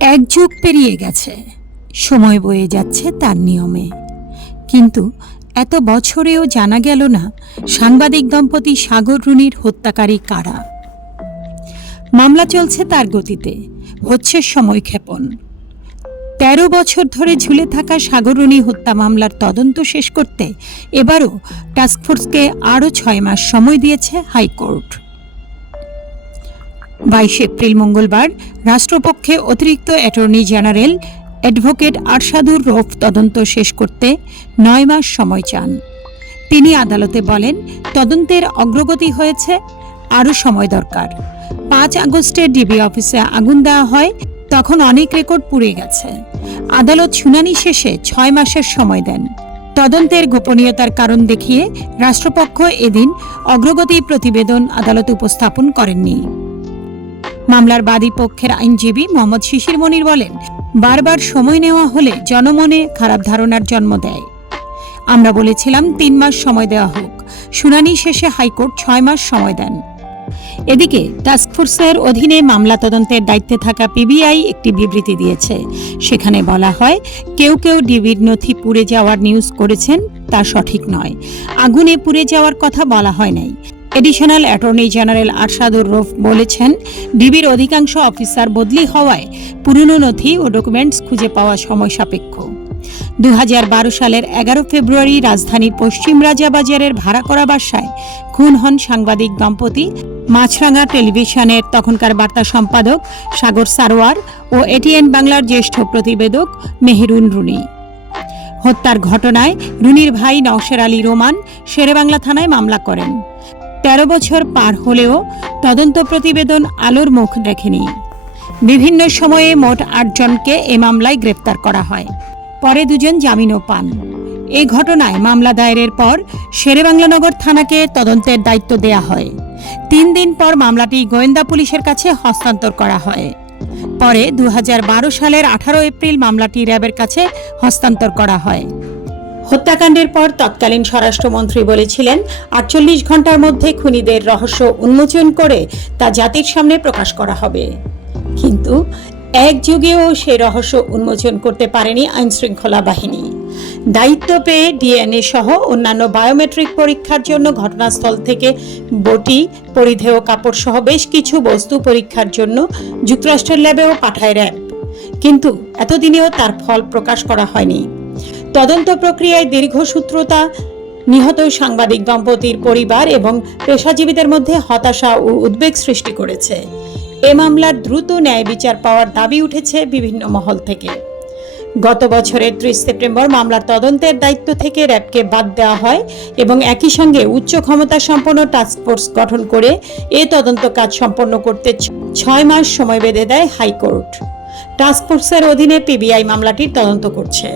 এক যুগ পেরিয়ে গেছে, সময় বয়ে যাচ্ছে তার নিয়মে। কিন্তু এত বছরেও জানা গেল না সাংবাদিক দম্পতি সাগর রুনির হত্যাকারী কারা। মামলা চলছে তার গতিতে, হচ্ছে সময়ক্ষেপণ। ১৩ বছর ধরে ঝুলে থাকা সাগর রুনি হত্যা মামলার তদন্ত শেষ করতে এবারও টাস্কফোর্সকে আরও ৬ মাস সময় দিয়েছে হাইকোর্ট। ২২ এপ্রিল মঙ্গলবার রাষ্ট্রপক্ষে অতিরিক্ত attorney general advocate Arshadur Rauf তদন্ত শেষ করতে ৯ মাস সময় চান। তিনি আদালতে বলেন, তদন্তের অগ্রগতি হয়েছে, আরও সময় দরকার। ৫ আগস্টে ডিবি অফিসে আগুন দেওয়া হয়, তখন অনেক রেকর্ড পুড়ে গেছে। আদালত শুনানি শেষে ৬ মাসের সময় দেন। তদন্তের গোপনীয়তার কারণ দেখিয়ে রাষ্ট্রপক্ষ এদিন অগ্রগতি প্রতিবেদন আদালতে উপস্থাপন করেননি। মামলার বাদী পক্ষের আইনজীবী মোহাম্মদ শিশির মনির বলেন, বারবার সময় নেওয়া হলে জনমনে খারাপ ধারণার জন্ম দেয়। আমরা বলেছিলাম ৩ মাস সময় দেওয়া হোক। শুনানি শেষে হাইকোর্ট ৬ মাস সময় দেন। এদিকে টাস্কফোর্সের অধীনে মামলা তদন্তের দায়িত্বে থাকা পিবিআই একটি বিবৃতি দিয়েছে। সেখানে বলা হয়, কেউ কেউ ডিবির নথি পুড়ে যাওয়ার নিউজ করেছেন, তা সঠিক নয়। আগুনে পুড়ে যাওয়ার কথা বলা হয় নাই। Additional attorney general Arshadur Rauf বলেছেন, ডিবির অধিকাংশ অফিসার বদলি হওয়ায় পুরনো নথি ও ডকুমেন্টস খুঁজে পাওয়া সময় সাপেক্ষ। ২০১২ সালের ১১ ফেব্রুয়ারি রাজধানীর পশ্চিম রাজাবাজারের ভাড়া করা বাসায় খুন হন সাংবাদিক দম্পতি মাছরাঙা টেলিভিশনের তখনকার বার্তা সম্পাদক সাগর সারোয়ার ও এটিএন বাংলার জ্যেষ্ঠ প্রতিবেদক মেহেরুন রুনি। হত্যার ঘটনায় রুনির ভাই নওশের আলী রোমান শেরেবাংলা থানায় মামলা করেন। ১৩ বছর পার হলেও তদন্ত প্রতিবেদন আলোর মুখ দেখেনি। বিভিন্ন সময়ে মোট ৮ জনকে এ মামলায় গ্রেপ্তার করা হয়। পরে ২ জন জামিনও পান। এই ঘটনায় মামলা দায়েরের পর শেরেবাংলানগর থানাকে তদন্তের দায়িত্ব দেয়া হয়। ৩ দিন পর মামলাটি গোয়েন্দা পুলিশের কাছে হস্তান্তর করা হয়। পরে ২০১২ সালের ১৮ এপ্রিল মামলাটি র্যাবের কাছে হস্তান্তর করা হয়। হত্যাকাণ্ডের পর তৎকালীন স্বরাষ্ট্রমন্ত্রী বলেছিলেন, ৪৮ ঘন্টার মধ্যে খুনিদের রহস্য উন্মোচন করে তা জাতির সামনে প্রকাশ করা হবে। কিন্তু এক যুগেও সেই রহস্য উন্মোচন করতে পারেনি আইনশৃঙ্খলা বাহিনী। দায়িত্ব পেয়ে ডিএনএ সহ অন্যান্য বায়োমেট্রিক পরীক্ষার জন্য ঘটনাস্থল থেকে বটি, পরিধেয় কাপড় সহ বেশ কিছু বস্তু পরীক্ষার জন্য যুক্তরাষ্ট্রের ল্যাবেও পাঠায় র্যাব। কিন্তু এতদিনেও তার ফল প্রকাশ করা হয়নি। তদন্ত প্রক্রিয়ায় দীর্ঘসূত্রতা নিহত সাংবাদিক দম্পতির পরিবার এবং পেশাজীবীদের মধ্যে হতাশা ও উদ্বেগ সৃষ্টি করেছে। এ মামলার দ্রুত ন্যায় বিচার পাওয়ার দাবি উঠেছে বিভিন্ন মহল থেকে। গত বছরের ৩০ সেপ্টেম্বর মামলার তদন্তের দায়িত্ব থেকে র্যাবকে বাদ দেওয়া হয় এবং একই সঙ্গে উচ্চ ক্ষমতা সম্পন্ন টাস্কফোর্স গঠন করে এ তদন্ত কাজ সম্পন্ন করতে ৬ মাস সময় বেঁধে দেয় হাইকোর্ট। টাস্কফোর্সের অধীনে পিবিআই মামলাটির তদন্ত করছে।